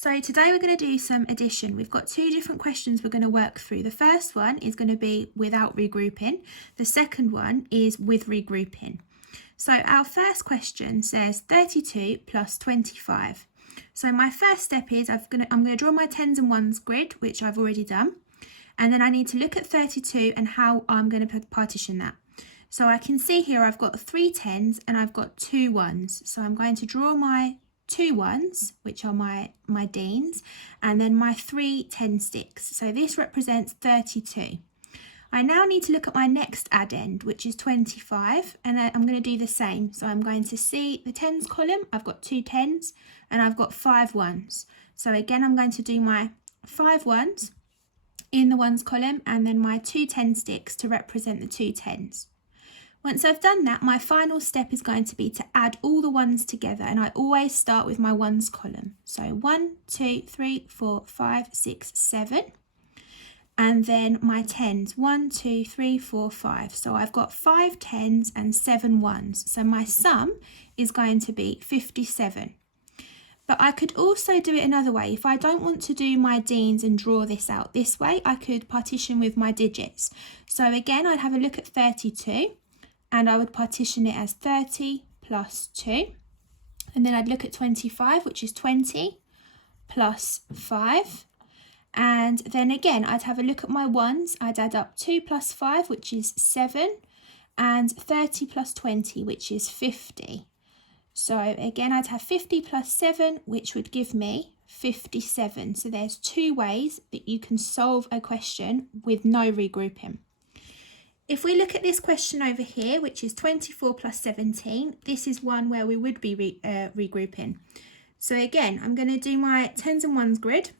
So today we're going to do some addition. We've got two different questions we're going to work through. The first one is going to be without regrouping. The second one is with regrouping. So our first question says 32 plus 25. So my first step is I'm going to draw my tens and ones grid, which I've already done. And then I need to look at 32 and how I'm going to partition that. So I can see here I've got 3 tens and I've got 2 ones. So I'm going to draw my 2 ones, which are my deans, and then my 3 10 sticks. So this represents 32. I now need to look at my next addend, which is 25, and I'm going to do the same. So I'm going to see the tens column. I've got 2 tens and I've got 5 ones. So again, I'm going to do my 5 ones in the ones column and then my 2 10 sticks to represent the 2 tens. Once I've done that, my final step is going to be to add all the ones together, and I always start with my ones column. So 1, 2, 3, 4, 5, 6, 7. And then my tens, 1, 2, 3, 4, 5. So I've got 5 tens and 7 ones. So my sum is going to be 57. But I could also do it another way. If I don't want to do my deans and draw this out this way, I could partition with my digits. So again, I'd have a look at 32. And I would partition it as 30 plus 2. And then I'd look at 25, which is 20 plus 5. And then again, I'd have a look at my ones. I'd add up 2 plus 5, which is 7, and 30 plus 20, which is 50. So again, I'd have 50 plus 7, which would give me 57. So there's 2 ways that you can solve a question with no regrouping. If we look at this question over here, which is 24 plus 17, this is one where we would be regrouping. So again, I'm going to do my tens and ones grid.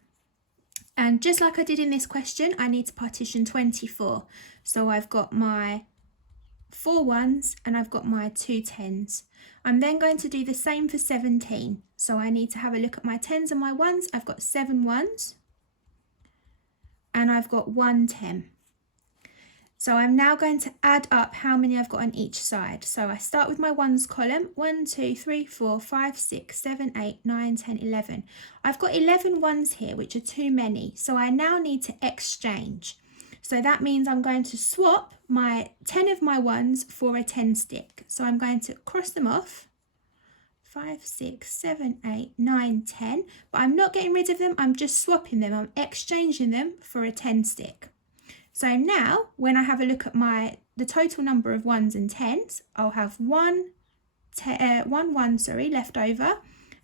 And just like I did in this question, I need to partition 24. So I've got my 4 ones and I've got my 2 tens. I'm then going to do the same for 17. So I need to have a look at my tens and my ones. I've got 7 ones and I've got 1 10. So I'm now going to add up how many I've got on each side. So I start with my ones column, 1, 2, 3, 4, 5, 6, 7, 8, 9, 10, 11. I've got 11 ones here, which are too many. So I now need to exchange. So that means I'm going to swap my 10 of my ones for a 10 stick. So I'm going to cross them off. 5, 6, 7, 8, 9, 10. But I'm not getting rid of them. I'm just swapping them. I'm exchanging them for a 10 stick. So now, when I have a look at the total number of ones and tens, I'll have one one left over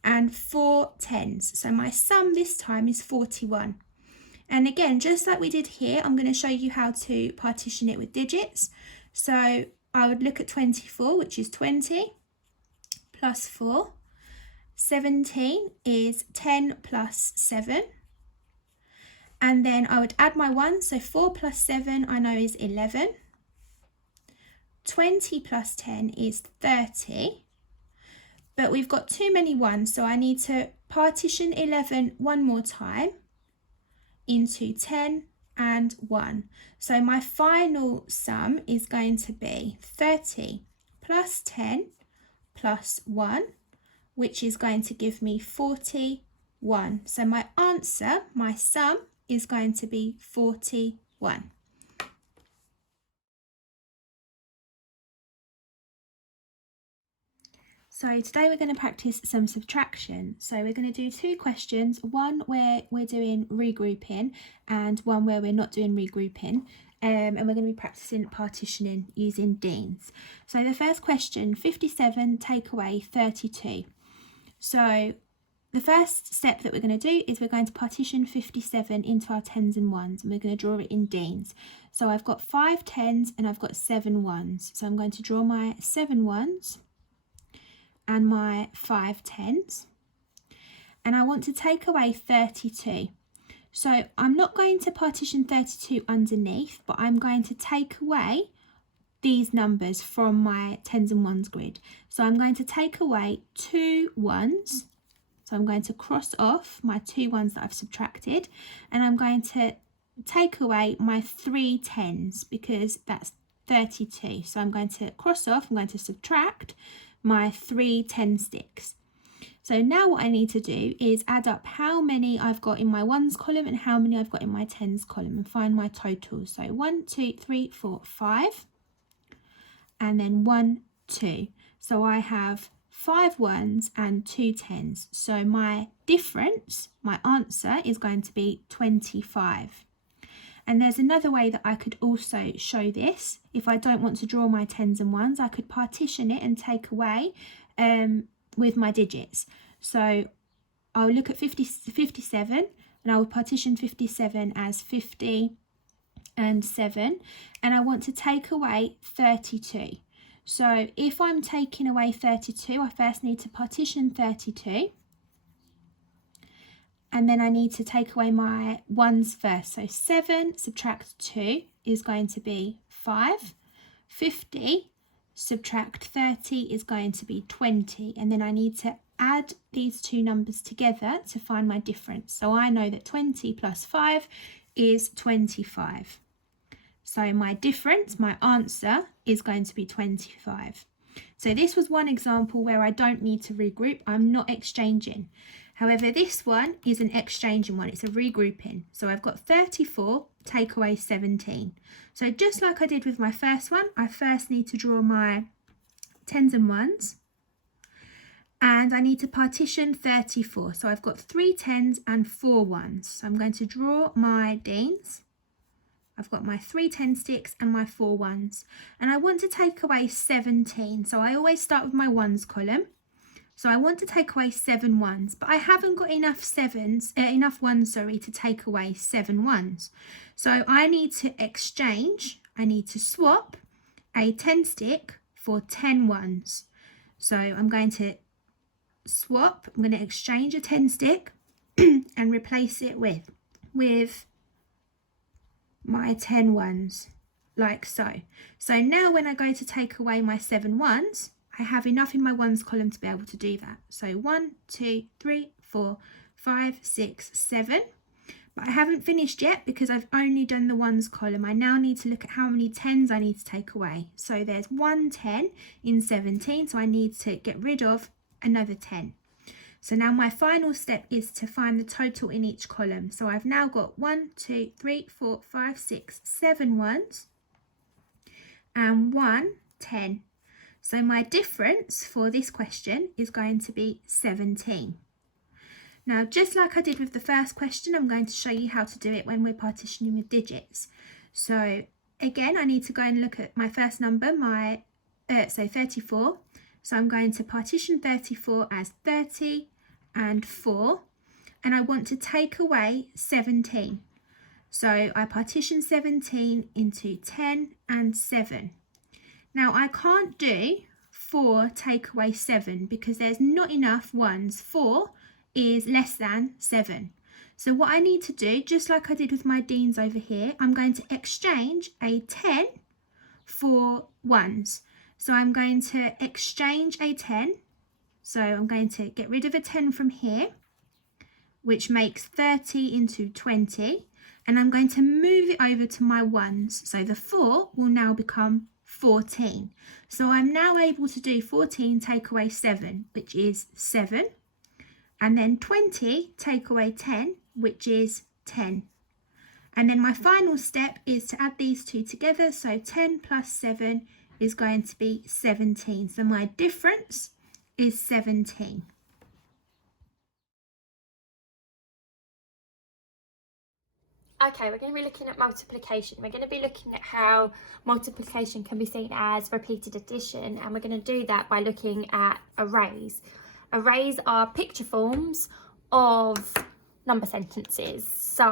and 4 tens. So my sum this time is 41. And again, just like we did here, I'm going to show you how to partition it with digits. So I would look at 24, which is 20 plus 4. 17 is 10 plus 7. And then I would add my 1, so 4 plus 7 I know is 11. 20 plus 10 is 30. But we've got too many ones, so I need to partition 11 one more time into 10 and 1. So my final sum is going to be 30 plus 10 plus 1, which is going to give me 41. So my answer, my sum, is going to be 41. So today we're going to practice some subtraction. So we're going to do 2 questions, one where we're doing regrouping and one where we're not doing regrouping. And we're going to be practicing partitioning using deans. So the first question, 57 take away 32. So the first step that we're going to do is we're going to partition 57 into our tens and ones, and we're going to draw it in deans. So I've got 5 tens and I've got 7 ones. So I'm going to draw my 7 ones and my 5 tens. And I want to take away 32. So I'm not going to partition 32 underneath, but I'm going to take away these numbers from my tens and ones grid. So I'm going to take away 2 ones. So I'm going to cross off my 2 ones that I've subtracted, and I'm going to take away my 3 tens because that's 32. So I'm going to cross off, I'm going to subtract my 3 10 sticks. So now what I need to do is add up how many I've got in my ones column and how many I've got in my tens column and find my total. So 1, 2, 3, 4, 5, and then 1, 2. So I have 5 ones and 2 tens. So my difference, my answer, is going to be 25. And there's another way that I could also show this. If I don't want to draw my tens and ones, I could partition it and take away with my digits. So I'll look at 57 and I will partition 57 as 50 and 7, and I want to take away 32. So if I'm taking away 32, I first need to partition 32, and then I need to take away my ones first. So 7 subtract 2 is going to be 5. 50 subtract 30 is going to be 20, and then I need to add these two numbers together to find my difference. So I know that 20 plus 5 is 25. So my difference, my answer, is going to be 25. So this was one example where I don't need to regroup. I'm not exchanging. However, this one is an exchanging one. It's a regrouping. So I've got 34, take away 17. So just like I did with my first one, I first need to draw my tens and ones. And I need to partition 34. So I've got 3 tens and 4 ones. So I'm going to draw my deans. I've got my 3 10 sticks and my 4 ones. And I want to take away 17. So I always start with my ones column. So I want to take away 7 ones, but I haven't got enough ones to take away 7 ones. So I need to exchange, I need to swap a 10 stick for 10 ones. So I'm going to swap, I'm going to exchange a 10 stick and replace it with my 10 ones, like so. So now when I go to take away my 7 ones, I have enough in my ones column to be able to do that. So 1, 2, 3, 4, 5, 6, 7. But I haven't finished yet because I've only done the ones column. I now need to look at how many tens I need to take away. So there's 1 10 in 17, so I need to get rid of another 10. So now my final step is to find the total in each column. So I've now got 1, 2, 3, 4, 5, 6, 7 ones and 1 10. So my difference for this question is going to be 17. Now, just like I did with the first question, I'm going to show you how to do it when we're partitioning with digits. So again, I need to go and look at my first number, so 34. So I'm going to partition 34 as 30 and 4, and I want to take away 17. So I partition 17 into 10 and 7. Now I can't do 4 take away 7 because there's not enough ones. 4 is less than 7. So what I need to do, just like I did with my deans over here, I'm going to exchange a 10 for ones. So I'm going to exchange a 10. So I'm going to get rid of a 10 from here, which makes 30 into 20. And I'm going to move it over to my ones. So the 4 will now become 14. So I'm now able to do 14 take away 7, which is 7. And then 20 take away 10, which is 10. And then my final step is to add these two together. So 10 plus 7 is going to be 17. So my difference is 17. Okay, we're going to be looking at multiplication. We're going to be looking at how multiplication can be seen as repeated addition, and we're going to do that by looking at arrays. Arrays are picture forms of number sentences. So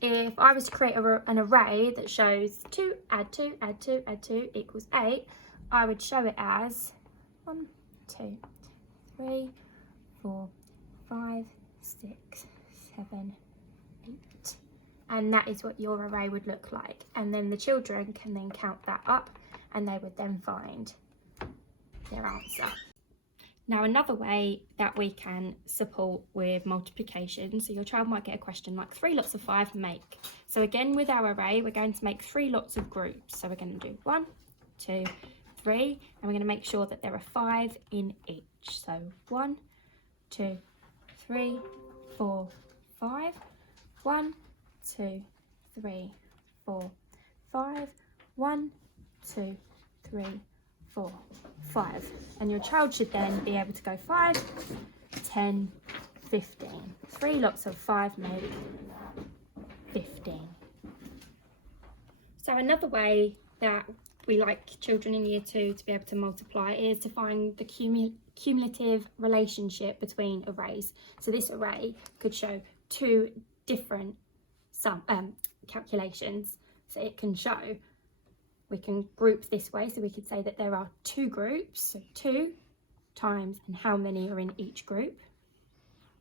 if I was to create an array that shows 2 add 2 add 2 add 2 equals 8, I would show it as 1, 2, 3, 4, 5, 6, 7, 8. And that is what your array would look like. And then the children can then count that up and they would then find their answer. Now, another way that we can support with multiplication, so your child might get a question like 3 lots of 5 make. So again, with our array, we're going to make 3 lots of groups. So we're going to do 1, 2, 3, and we're going to make sure that there are 5 in each. So 1, 2, 3, 4, 5. 1, 2, 3, 4, 5. 1, 2, 3, 4, 5. And your child should then be able to go 5, 10, 15. 3 lots of 5 make 15. So another way that we like children in year 2 to be able to multiply is to find the cumulative relationship between arrays. So this array could show 2 different calculations. So it can show, we can group this way, so we could say that there are 2 groups, so 2 times and how many are in each group,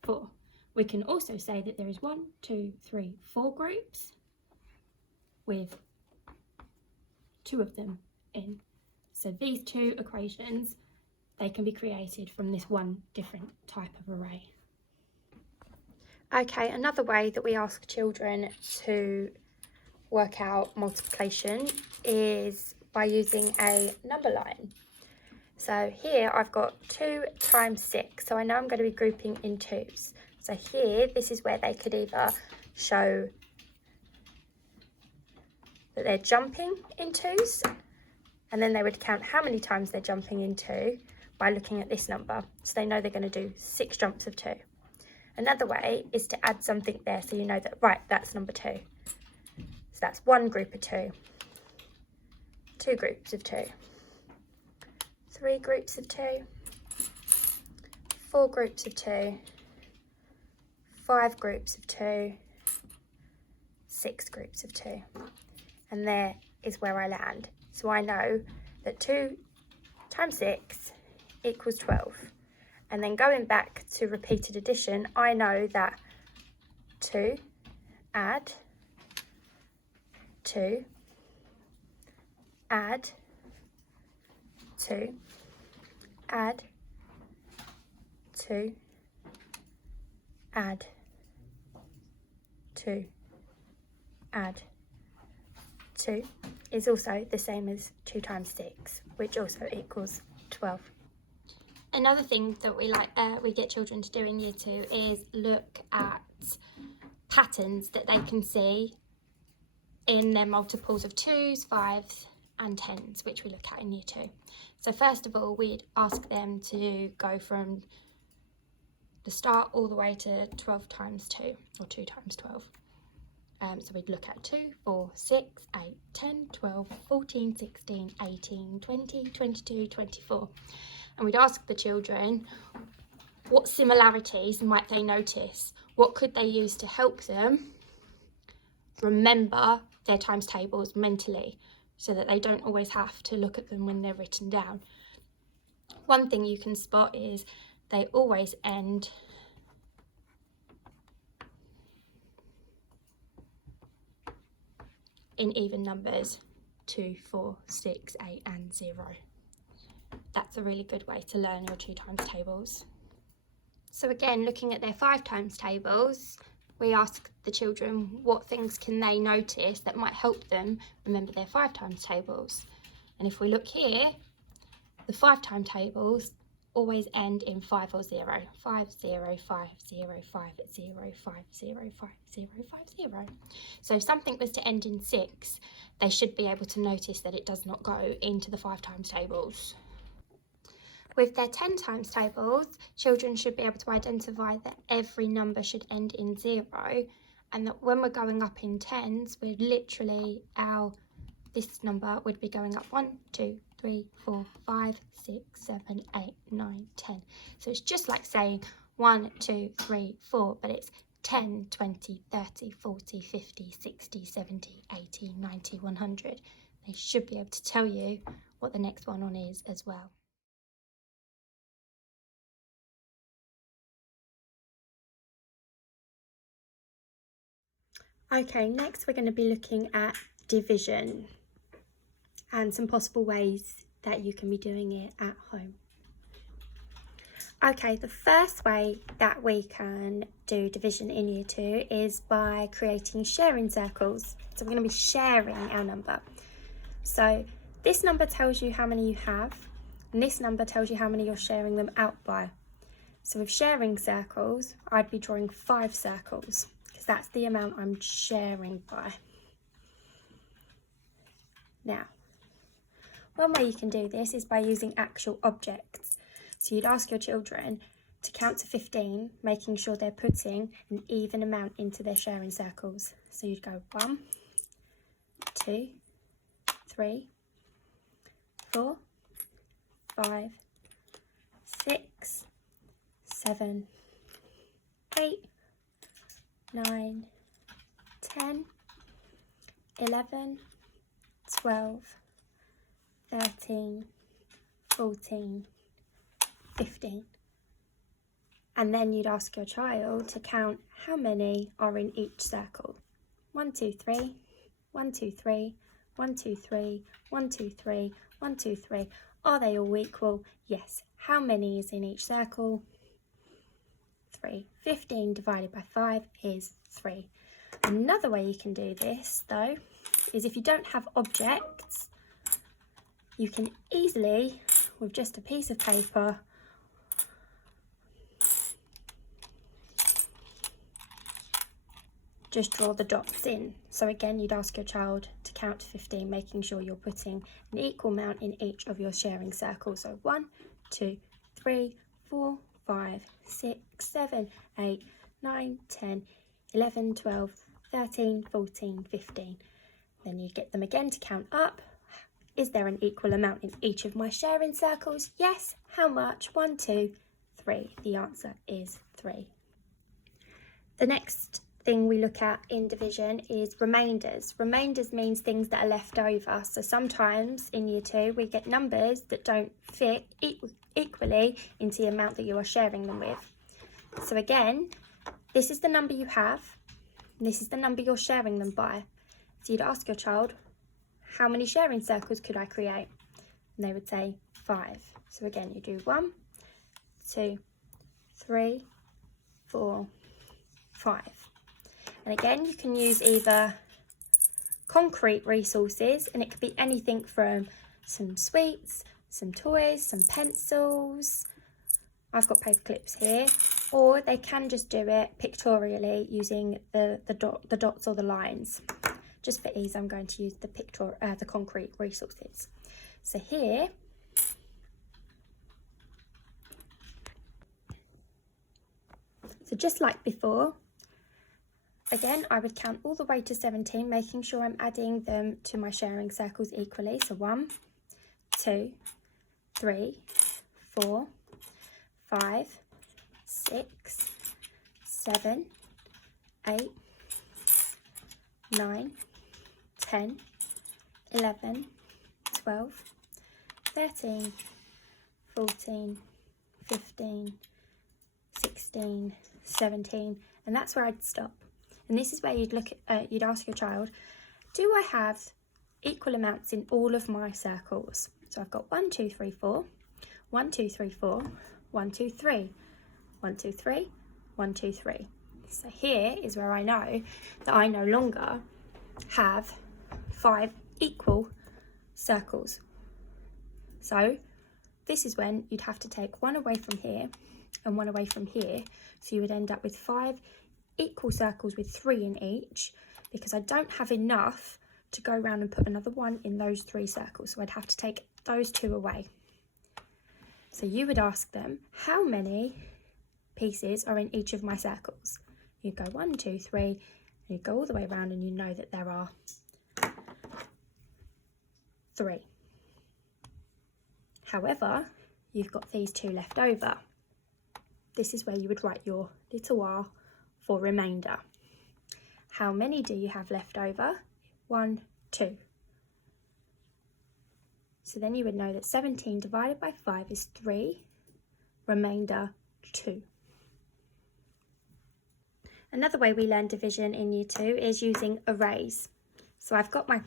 4. We can also say that there is 1, 2, 3, 4 groups with 2 of them in. So these 2 equations, they can be created from this one different type of array. Okay, another way that we ask children to work out multiplication is by using a number line. So here I've got 2 times 6, so I know I'm going to be grouping in 2s. So here, this is where they could either show that they're jumping in 2s, and then they would count how many times they're jumping in 2 by looking at this number. So they know they're going to do 6 jumps of 2. Another way is to add something there so you know that, right, that's number 2. So that's 1 group of 2, 2 groups of 2, 3 groups of 2, 4 groups of 2, 5 groups of 2, 6 groups of 2. And there is where I land. So I know that 2 times 6 equals 12. And then going back to repeated addition, I know that 2 add 2 add 2 add 2 add 2 add 2 is also the same as 2 times 6, which also equals 12. Another thing that we get children to do in year 2 is look at patterns that they can see in their multiples of 2s, 5s and 10s, which we look at in year 2. So first of all, we'd ask them to go from the start all the way to 12 times 2 or 2 times 12. So we'd look at 2, 4, 6, 8, 10, 12, 14, 16, 18, 20, 22, 24. And we'd ask the children, what similarities might they notice? What could they use to help them remember their times tables mentally so that they don't always have to look at them when they're written down? One thing you can spot is they always end in even numbers, 2, 4, 6, 8 and 0. That's a really good way to learn your 2 times tables. So again, looking at their 5 times tables, we ask the children what things can they notice that might help them remember their 5 times tables. And if we look here, the 5 times tables always end in 5 or 0. 5, 0, 5, 0, 5, 0, 5, 0, 5, 0, 5, 0. So if something was to end in 6, they should be able to notice that it does not go into the 5 times tables. With their 10 times tables, children should be able to identify that every number should end in 0, and that when we're going up in 10s, we're literally, this number would be going up 1, 2, 3, 4, 5, 6, 7, 8, 9, 10. So it's just like saying 1, 2, 3, 4, but it's 10, 20, 30, 40, 50, 60, 70, 80, 90, 100. They should be able to tell you what the next one on is as well. Okay, next we're going to be looking at division and some possible ways that you can be doing it at home. Okay, the first way that we can do division in year 2 is by creating sharing circles. So we're going to be sharing our number. So this number tells you how many you have, and this number tells you how many you're sharing them out by. So with sharing circles, I'd be drawing 5 circles because that's the amount I'm sharing by. Now, one way you can do this is by using actual objects. So you'd ask your children to count to 15, making sure they're putting an even amount into their sharing circles. So you'd go 1, 2, 3, 4, 5, 6, 7, 8, 9, 10, 11, 12, 13, 14, 15. And then you'd ask your child to count how many are in each circle. 1, 2, 3, 1, 2, 3, 1, 2, 3, 1, 2, 3, 1, 2, 3. Are they all equal? Yes. How many is in each circle? 3. 15 divided by 5 is 3. Another way you can do this, though, is if you don't have objects, you can easily, with just a piece of paper, just draw the dots in. So again, you'd ask your child to count to 15, making sure you're putting an equal amount in each of your sharing circles. So 1, 2, 3, 4, 5, 6, 7, 8, 9, 10, 11, 12, 13, 14, 15. Then you get them again to count up. Is there an equal amount in each of my sharing circles? Yes. How much? 1, 2, 3. The answer is 3. The next thing we look at in division is remainders. Remainders means things that are left over. So sometimes in year 2 we get numbers that don't fit equally into the amount that you are sharing them with. So again, this is the number you have, and this is the number you're sharing them by. So you'd ask your child, how many sharing circles could I create? And they would say 5. So again, you do 1, 2, 3, 4, 5. And again, you can use either concrete resources, and it could be anything from some sweets, some toys, some pencils. I've got paper clips here, or they can just do it pictorially using the dots or the lines. Just for ease, I'm going to use the concrete resources. So here, so just like before, again, I would count all the way to 17, making sure I'm adding them to my sharing circles equally. So 1, 2, 3, 4, 5, 6, 7, 8, 9, 10, 11, 12, 13, 14, 15, 16, 17, and that's where I'd stop. And this is where you'd ask your child, do I have equal amounts in all of my circles? So I've got 1, 2, 3, 4, 1, 2, 3, 4, 1, 2, 3, 1, 2, 3, 1, 2, 3. So here is where I know that I no longer have 5 equal circles. So this is when you'd have to take 1 away from here and 1 away from here. So you would end up with 5 equal circles with 3 in each, because I don't have enough to go around and put another 1 in those 3 circles. So I'd have to take those 2 away. So you would ask them, how many pieces are in each of my circles? You go 1, 2, 3, and you go all the way around, and you know that there are 3. However, you've got these 2 left over. This is where you would write your little r for remainder. How many do you have left over? 1, 2. So then you would know that 17 divided by 5 is 3, remainder 2. Another way we learn division in year 2 is using arrays. So I've got my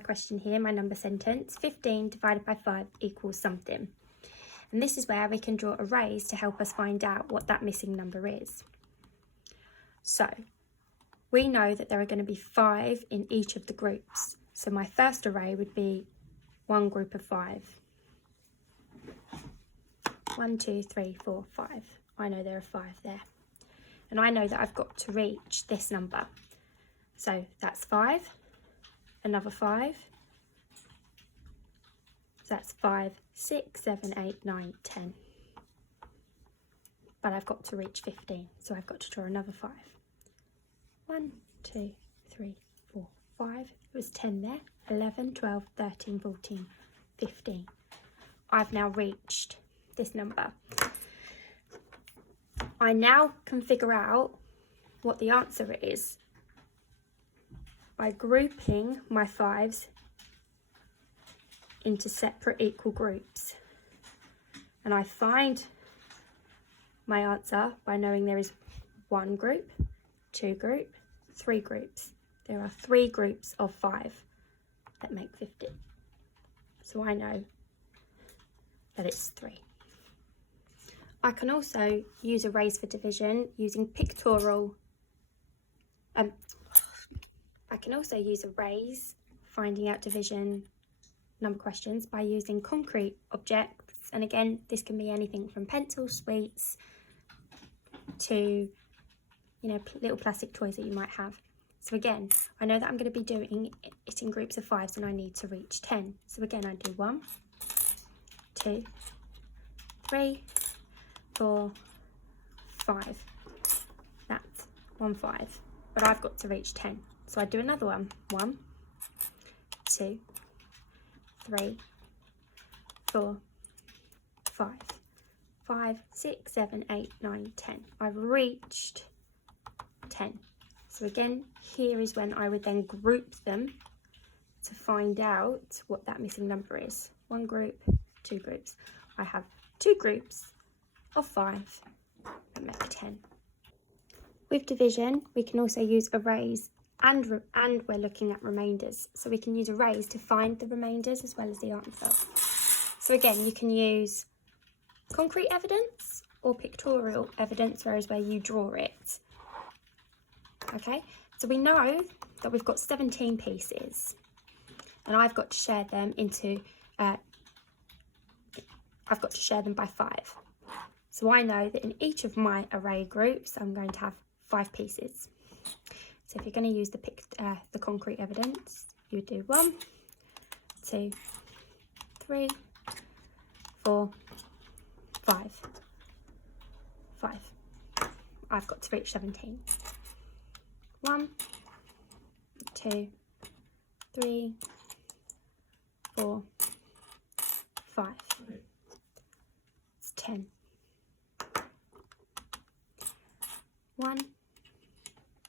question here, my number sentence, 15 divided by 5 equals something. And this is where we can draw arrays to help us find out what that missing number is. So we know that there are going to be 5 in each of the groups. So my first array would be one group of 5. 1, 2, 3, 4, 5. I know there are 5 there. And I know that I've got to reach this number. So that's 5, another 5. So that's 5, 6, 7, 8, 9, 10. But I've got to reach 15, so I've got to draw another 5. 1, 2, 3, 4, 5. It was 10 there. 11, 12, 13, 14, 15. I've now reached this number. I now can figure out what the answer is by grouping my 5s into separate equal groups. And I find my answer by knowing there is 1 group, 2 group, 3 groups. There are 3 groups of 5 that make 50. So I know that it's 3. I can also use arrays for division using pictorial. I can also use arrays finding out division number questions by using concrete objects. And again, this can be anything from pencil sweets to, little plastic toys that you might have. So again, I know that I'm going to be doing it in groups of 5s and I need to reach 10. So again, I do 1, 2, 3, 4, 5. That's 1, 5. But I've got to reach 10. So I do another one. 1, 2, 3, 4, 5. 5, 6, 7, 8, 9, 10. I've reached 10. So again, here is when I would then group them to find out what that missing number is. 1 group, 2 groups. I have 2 groups of 5 that make 10. With division, we can also use arrays and we're looking at remainders. So we can use arrays to find the remainders as well as the answer. So again, you can use concrete evidence or pictorial evidence, whereas where you draw it. Okay, so we know that we've got 17 pieces and I've got to share them into, I've got to share them by 5. So I know that in each of my array groups, I'm going to have 5 pieces. So if you're going to use the concrete evidence, you would do 1, 2, 3, 4, 5. 5. I've got to reach 17. 1, 2, 3, 4, 5. It's 10. 1,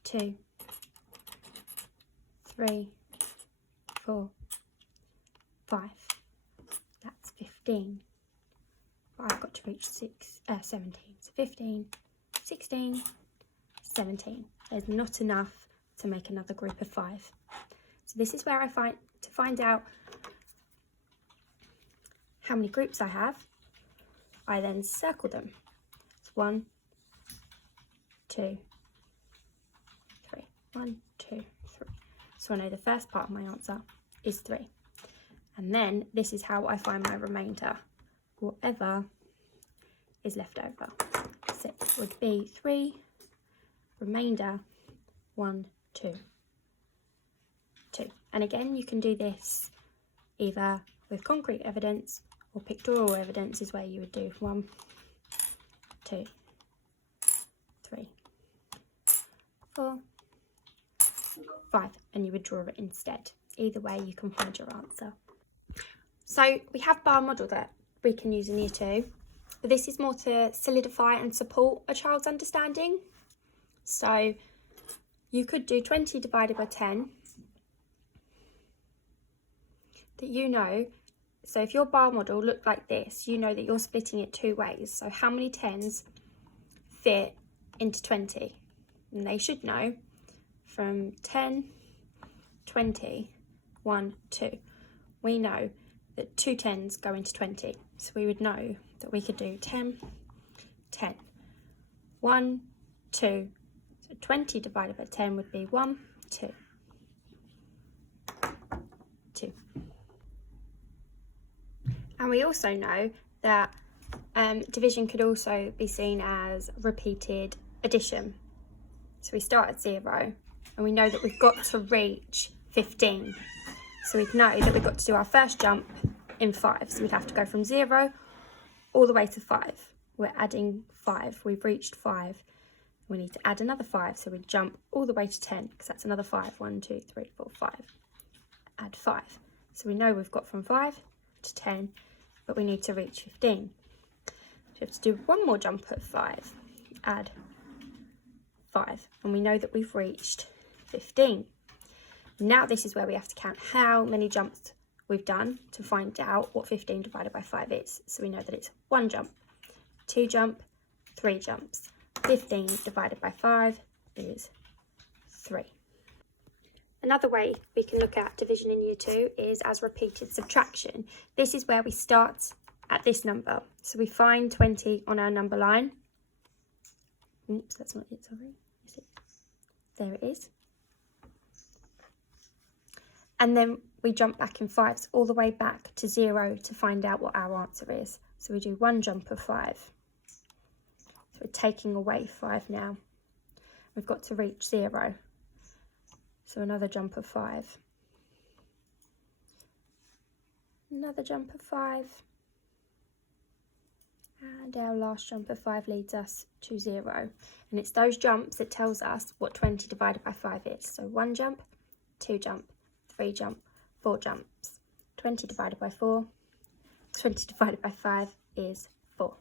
2, 3, 4, 5. That's 15. I've got to reach 17. So 15, 16, 17. There's not enough to make another group of 5. So this is where I find out how many groups I have. I then circle them. It's 1, 2, 3. 1, 2, 3. So I know the first part of my answer is 3. And then this is how I find my remainder, whatever is left over. So it would be 3, remainder 1, 2, 2. And again, you can do this either with concrete evidence or pictorial evidence is where you would do 1, 2, 3, 4, 5, and you would draw it instead. Either way, you can find your answer. So we have bar model that we can use in year 2, but this is more to solidify and support a child's understanding. So you could do 20 divided by 10 that you know. So if your bar model looked like this, you know that you're splitting it 2 ways. So how many 10s fit into 20? And they should know from 10, 20, 1, 2. We know that 2 10s go into 20. So we would know that we could do 10, 10, 1, 2. So 20 divided by 10 would be 1, 2, 2. And we also know that division could also be seen as repeated addition. So we start at 0 and we know that we've got to reach 15. So we know that we've got to do our first jump in 5. So we'd have to go from 0 all the way to 5. We're adding 5. We've reached 5. We need to add another 5. So we jump all the way to 10 because that's another 5. 1, 2, 3, 4, 5. Add 5. So we know we've got from 5 to 10, but we need to reach 15. So we have to do one more jump at 5. Add 5. And we know that we've reached 15. Now this is where we have to count how many jumps we've done to find out what 15 divided by 5 is. So we know that it's 1 jump, 2 jump, 3 jumps. 15 divided by 5 is 3. Another way we can look at division in year 2 is as repeated subtraction. This is where we start at this number. So we find 20 on our number line. Oops, that's not it, sorry. Is it? There it is. And then we jump back in 5s all the way back to 0 to find out what our answer is. So we do 1 jump of 5. So we're taking away 5 now. We've got to reach 0. So another jump of 5. Another jump of 5. And our last jump of 5 leads us to 0. And it's those jumps that tells us what 20 divided by 5 is. So 1 jump, 2 jump, 3 jump, 4 jumps. 20 divided by 4, 20 divided by 5 is 4.